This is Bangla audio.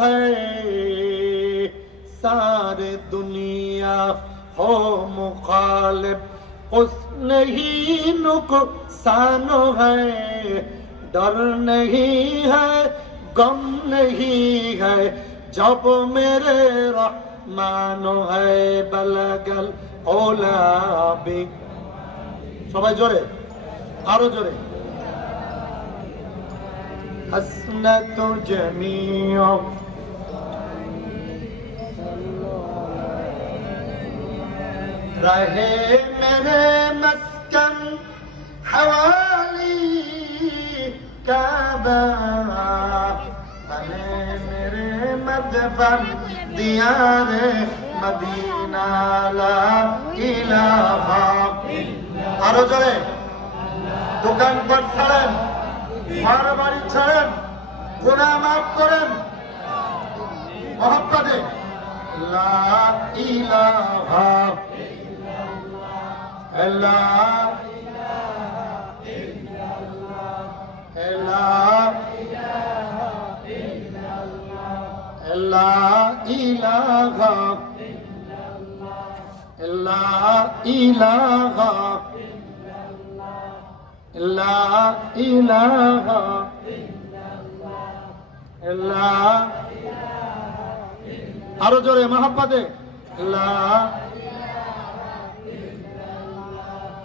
है सारे दुनिया हो मुखालिफ उस नहीं नुकसान है डर नहीं है गम नहीं है जब मेरे रहमान है बलगल ओला बि সবাই জোরে আরো জোরে हसनत जमीओ रहे मेरे मस्कन हवाली काबा बने मेरे मदफन दियारे मदीना ला इलाहा আরো জোরে দোকান পাট ছাড়েন ঘর বাড়ি ছাড়েন গুনাহ মাফ করেন মহব্বতে লা ইলাহা ইল্লাল্লাহ লা ইলাহা লা ইলাহা লা ইলাহা লা আরো জোরে মহব্বতে লা